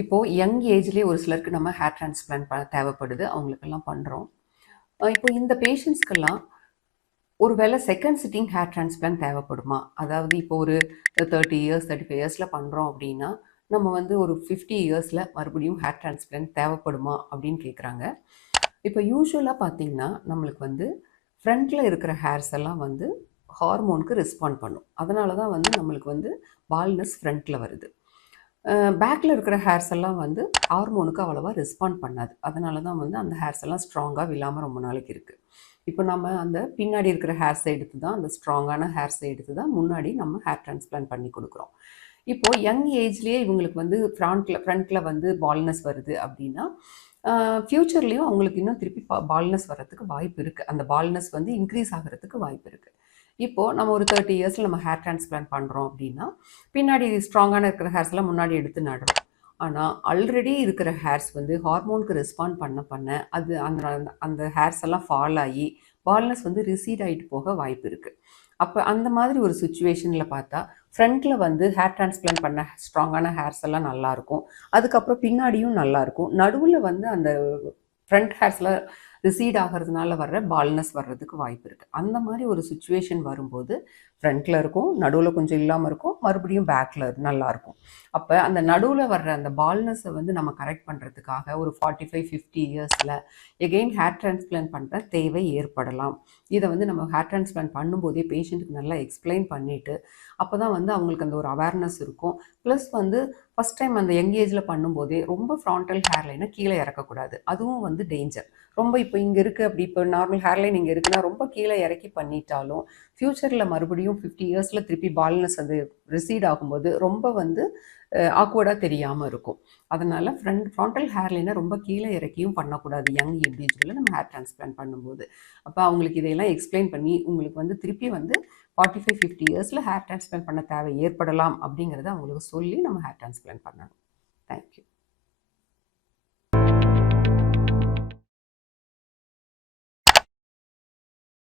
இப்போது யங் ஏஜ்லேயே ஒரு சிலருக்கு நம்ம ஹேர் டிரான்ஸ்பிளான்ட் தேவைப்படுது, அவங்களுக்கெல்லாம் பண்ணுறோம். இப்போ இந்த பேஷண்ட்ஸ்க்கெல்லாம் ஒரு வேளை செகண்ட் சிட்டிங் ஹேர் டிரான்ஸ்பிளான்ட் தேவைப்படுமா? அதாவது இப்போ ஒரு 30 இயர்ஸ் 35 இயர்ஸில் பண்ணுறோம் அப்படின்னா நம்ம வந்து ஒரு 50 இயர்ஸில் மறுபடியும் ஹேர் டிரான்ஸ்பிளான்ட் தேவைப்படுமா அப்படின்னு கேட்குறாங்க. இப்போ யூஸ்வலாக பார்த்தீங்கன்னா நம்மளுக்கு வந்து ஃப்ரண்ட்டில் இருக்கிற ஹேர்ஸ் எல்லாம் வந்து ஹார்மோனுக்கு ரெஸ்பாண்ட் பண்ணும். அதனால தான் வந்து நம்மளுக்கு வந்து பால்னஸ் ஃப்ரண்ட்டில் வருது. பேக்கில் இருக்கிற ஹேர்ஸ் எல்லாம் வந்து ஹார்மோனுக்கு அவ்வளோவா ரெஸ்பாண்ட் பண்ணாது. அதனால தான் வந்து அந்த ஹேர்ஸ் எல்லாம் ஸ்ட்ராங்காக விழாமல் ரொம்ப நாளைக்கு இருக்குது. இப்போ நம்ம அந்த பின்னாடி இருக்கிற ஹேர்ஸை எடுத்து தான் அந்த ஸ்ட்ராங்கான ஹேர்ஸை எடுத்து தான் முன்னாடி நம்ம ஹேர் டிரான்ஸ்பிளான்ட் பண்ணி கொடுக்குறோம். இப்போது யங் ஏஜ்லேயே இவங்களுக்கு வந்து ஃப்ரண்ட்டில் வந்து பால்னஸ் வருது அப்படின்னா ஃப்யூச்சர்லேயும் அவங்களுக்கு இன்னும் திருப்பி பால்னஸ் வர்றதுக்கு வாய்ப்பு இருக்குது. அந்த பால்னஸ் வந்து இன்க்ரீஸ் ஆகிறதுக்கு வாய்ப்பு இருக்குது. இப்போது நம்ம ஒரு 30 இயர்ஸில் நம்ம ஹேர் டிரான்ஸ்பிளான்ட் பண்ணுறோம் அப்படின்னா பின்னாடி ஸ்ட்ராங்கான இருக்கிற ஹேர்ஸ்லாம் முன்னாடி எடுத்து நடுறோம். ஆனால் ஆல்ரெடி இருக்கிற ஹேர்ஸ் வந்து ஹார்மோனுக்கு ரெஸ்பாண்ட் பண்ண அது அந்த அந்த ஹேர்ஸ் எல்லாம் ஃபால் ஆகி பால்னஸ் வந்து ரிசீட் ஆகிட்டு போக வாய்ப்பு இருக்குது. அப்போ அந்த மாதிரி ஒரு சுச்சுவேஷனில் பார்த்தா ஃப்ரண்ட்டில் வந்து ஹேர் டிரான்ஸ்பிளான்ட் பண்ண ஸ்ட்ராங்கான ஹேர்ஸ் எல்லாம் நல்லாயிருக்கும். அதுக்கப்புறம் பின்னாடியும் நல்லாயிருக்கும். நடுவில் வந்து அந்த ஃப்ரண்ட் ஹேர்ஸில் ரிசீட் ஆகிறதுனால வர்ற பால்னஸ் வர்றதுக்கு வாய்ப்பு இருக்குது. அந்த மாதிரி ஒரு சுச்சுவேஷன் வரும்போது ஃப்ரண்ட்டில் இருக்கும், நடுவில் கொஞ்சம் இல்லாமல் இருக்கும், மறுபடியும் பேக்கில் நல்லாயிருக்கும். அப்போ அந்த நடுவில் வர்ற அந்த பால்னஸை வந்து நம்ம கரெக்ட் பண்ணுறதுக்காக ஒரு 45-50 இயர்ஸில் எகெயின் ஹேர் டிரான்ஸ்பிளான்ட் பண்ணுற தேவை ஏற்படலாம். இதை வந்து நம்ம ஹேர் டிரான்ஸ்பிளான்ட் பண்ணும்போதே பேஷண்ட்டுக்கு நல்லா எக்ஸ்பிளைன் பண்ணிவிட்டு அப்போ தான் வந்து அவங்களுக்கு அந்த ஒரு அவேர்னஸ் இருக்கும். ப்ளஸ் வந்து ஃபஸ்ட் டைம் அந்த யங் ஏஜில் பண்ணும்போதே ரொம்ப ஃப்ராண்டல் ஹேர்லைனை கீழே இறக்கக்கூடாது. அதுவும் வந்து டேஞ்சர். ரொம்ப இப்போ இங்கே இருக்குது அப்படி இப்போ நார்மல் ஹேர்லைன் இங்கே இருக்குன்னா ரொம்ப கீழே இறக்கி பண்ணிட்டாலும் ஃப்யூச்சரில் மறுபடியும் 50 இயர்ஸில் திருப்பி பால்னஸ் அது ரிசீட் ஆகும்போது ரொம்ப வந்து ஆக்வர்டாக தெரியாமல் இருக்கும். அதனால் ஃப்ராண்டல் ஹேர்லைனை ரொம்ப கீழே இறக்கியும் பண்ணக்கூடாது யங் இண்டிவிஜுவலில் நம்ம ஹேர் டிரான்ஸ்பிளான்ட் பண்ணும்போது. அப்போ அவங்களுக்கு இதையெல்லாம் எக்ஸ்பிளைன் பண்ணி உங்களுக்கு வந்து திருப்பி வந்து 45-50 இயர்ஸில் ஹேர் டிரான்ஸ்பிளான்ட் பண்ண தேவை ஏற்படலாம் அப்படிங்கிறத அவங்களுக்கு சொல்லி நம்ம ஹேர் டிரான்ஸ்பிளான்ட் பண்ணணும். தேங்க்யூ.